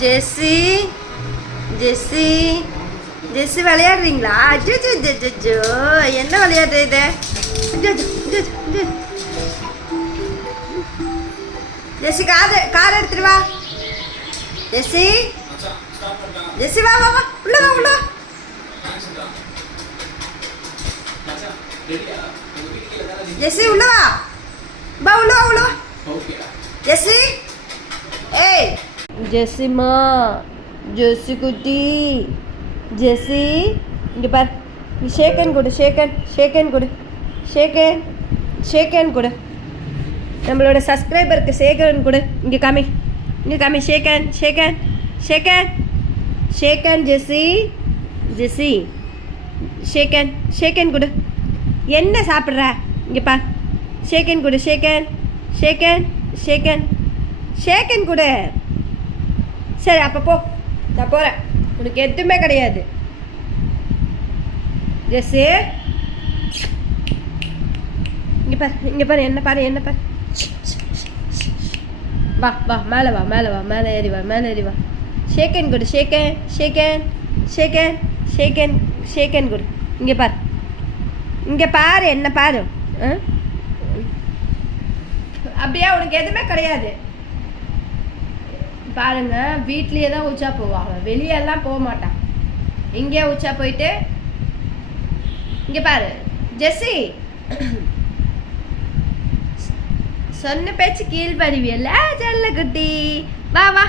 ஜெஸ்ஸி ஜெஸ்ஸி ஜெஸ்ஸி விளையாடுறீங்களா? அஜோ ஜோ என்ன விளையாட்டு இது? ஜெஸ்ஸி கார் எடுத்துட்டு வா. ஜெஸ்ஸி ஜெஸ்ஸி வா வா வா உள்ள வா உள்ள வா. ஜெஸ்ஸி உள்ள வா வா உள்ள வா உள்ள வா. ஜெஸ்ஸி ஏய் ஜெஸ்ஸிமா ஜெஸ்ஸி குட்டி ஜெஸ்ஸி இங்கே பார். ஷேக்கன் கொடு ஷேக்கன் கொடு ஷேக்கன் கொடு. நம்மளோட சப்ஸ்கிரைபருக்கு ஷேக்கன் கொடு. இங்கே காமி ஷேக்கன் ஷேக்கன் ஷேக்கன் ஷேக்கன் ஜெஸ்ஸி ஜெஸ்ஸி ஷேக்கன் ஷேக்கன் கொடு. என்ன சாப்பிட்ற? இங்கே பார். ஷேக்கன் கொடு ஷேக்கன் ஷேக்கன் ஷேக்கன் ஷேக்கன் கொடு. சரி அப்போ போ, நான் போகிறேன். உனக்கு எதுவுமே கிடையாது. ஜெஸ்ஸி இங்கே பாரு என்ன பாரு. வா வா மேலே வா மேலே ஏறி வா. ஷேக்கன் கொடு ஷேக்கன் கொடு. இங்கே பாரு என்ன பாரு. அப்படியே உனக்கு எதுவுமே கிடையாது. பாருங்க, வீட்லேயே தான் உச்சா போவாங்க, வெளியெல்லாம் போக மாட்டான். இங்கே உச்சா போயிட்டு இங்கே பாரு. ஜெஸ்ஸி சொன்ன பேச்சு கீழ்படிவியல்ல ஜல்ல குட்டி. வா வா